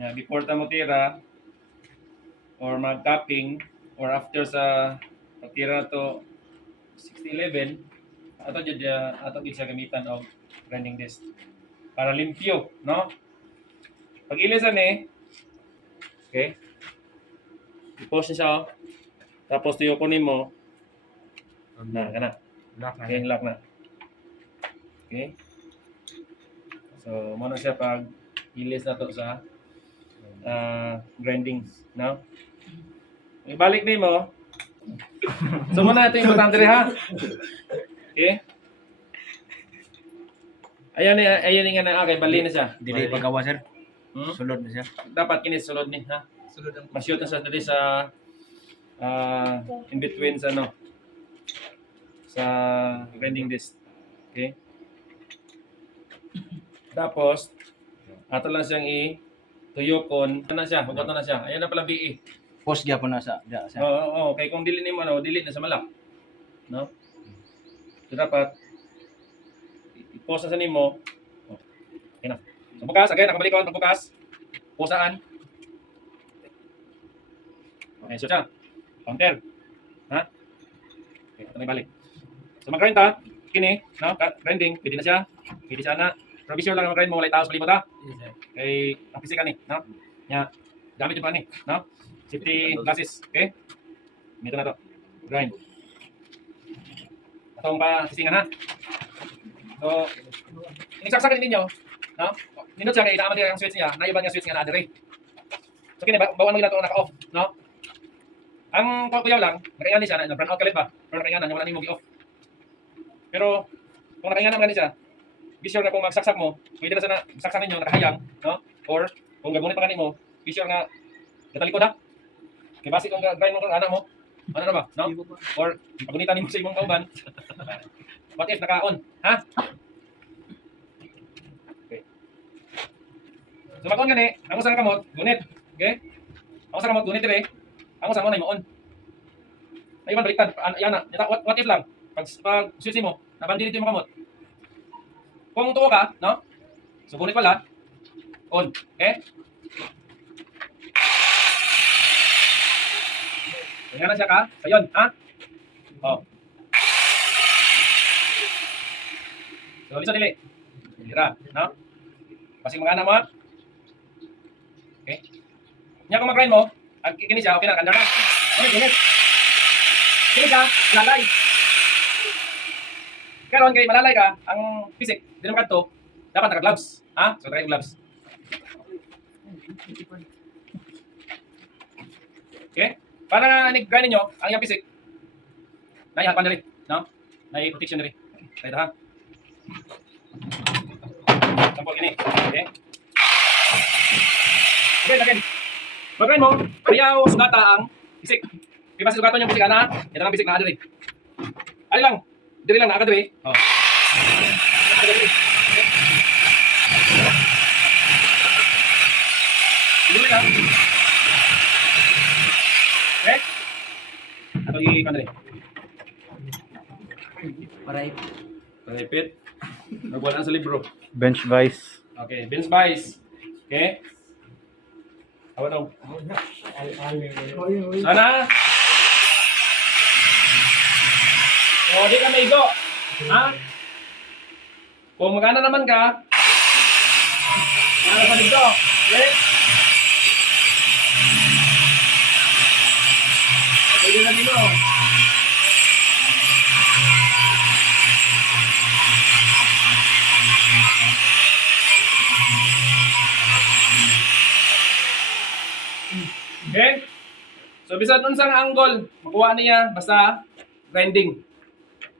Yeah, before ta mo tira or mag-capping or after sa pagtira to 6011 ato gid siya gamitan og grinding disc para limpyo, no? Pag ilisan okay? I-pause niya siya, oh. Tapos tuyo ko nimo na kana. Lock na. Okay, lock na. Okay? So, mo na siya pag ilis na to sa grinding, no? Ibalik nimo. So, muna ito yung importante rin, ha? Okay? Ayan nga na, okay, bali na siya. Dili pagawa sir. Hmm? Sulod na siya. Dapat kinit sulod ni, ha? Sulod ang Mas-shoot na siya dali sa in between sa ano sa grinding disc. Okay? Tapos ato lang siyang tuyokon. Ano na siya? Hugot na siya. Ayan na pala BE. post gyapon na sa dia sa. Oo, kay kung dili nimo dili na sa malak. No? So dapat i-pause na sa nimo. Okay na. So bukas, again, nakabalik ko ang pagbukas. Pusaan. Okay, so siya. Counter. Ha? Okay, ito na ibalik. So mag-grind ta. Kini, no? Grinding. Pwede na siya. Pwede siya na. Provision lang mag-grind mo. Walay taos palibot ha. Yes sir. Kay ang physical ni, no? Nya, gamit yung pa ni, no? Safety glasses, okay? Dito na to. Grind. Atong pa sisingan ha. So, inisaksakan ninyo, no? Nindot siya kay inaaman niya ang switch niya, naiban nga switch nga na dire. So kini bawan mo gina to naka-off, no? Ang kuyaw lang, nakaingani siya na brown out kalit ba? Pero nakainganan wala nimo gi-off. Pero kung nakainganan man siya, be sure na kung magsaksak mo, pwede na sana saksak ninyo nakahayang, no? Or kung gagunit pa kanimo, be sure nga gatalikod ha. Kay basi kung grind mo kang anak mo, ano na ba, no? Or pagunitan nimo sa imong kauban. What if naka-on, ha? Okay. So mag-on gani, ang usang kamot, gunit. Okay? Ang usang kamot, gunit dire. Ang usang mo na mo-on. Ayun baliktad, yan na. What if lang, pag switch mo, nabandi dito yung kamot. Kung tuwa ka, no? So gunit pala, on. Okay? Kaya na siya ka, sayon, ha? Oh. So, lisa dili. Tira, no? Pasing mga anak mo. Okay? Nya kung mag-grind mo, kini siya, okay na, kanda ka. Ano, ginit. Kini siya, lalay. Karon kay malalay ka, ang pisik, di naman kanto, dapat naka-gloves. Ha? So, try gloves. Okay? Para nga nag-grind ninyo, ang iyang pisik, naihapan na rin, no? Nai-protection na rin. Right, ha? Sampol gini. Okay? Again. Mag-grind mo, ayaw sugata ang pisik. Di ba sugatan yung pisik, ana? Yan ang pisik na adiri. Ali lang. Diri lang, nakakadiri. Oh. Nakakadiri. Okay? Dili lang. Okay? Ato i-kan diri. Paripit. Nagwalaan sa libro. Bench vice. Okay, bench vice. Okay? Awa daw. Sana. O, di ka maigo. Ha? Kung magana naman ka, sa dito. Okay? Pwede na dito. Okay? So, bisan unsang angle, makuha niya basta grinding.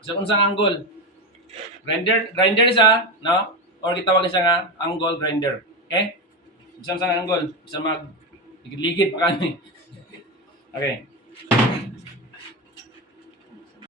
Bisan unsang angle. Grinder siya, no? Or gitawag siya nga angle grinder. Okay? Bisan unsang angle, bisan ligid-ligid pa kani. Okay.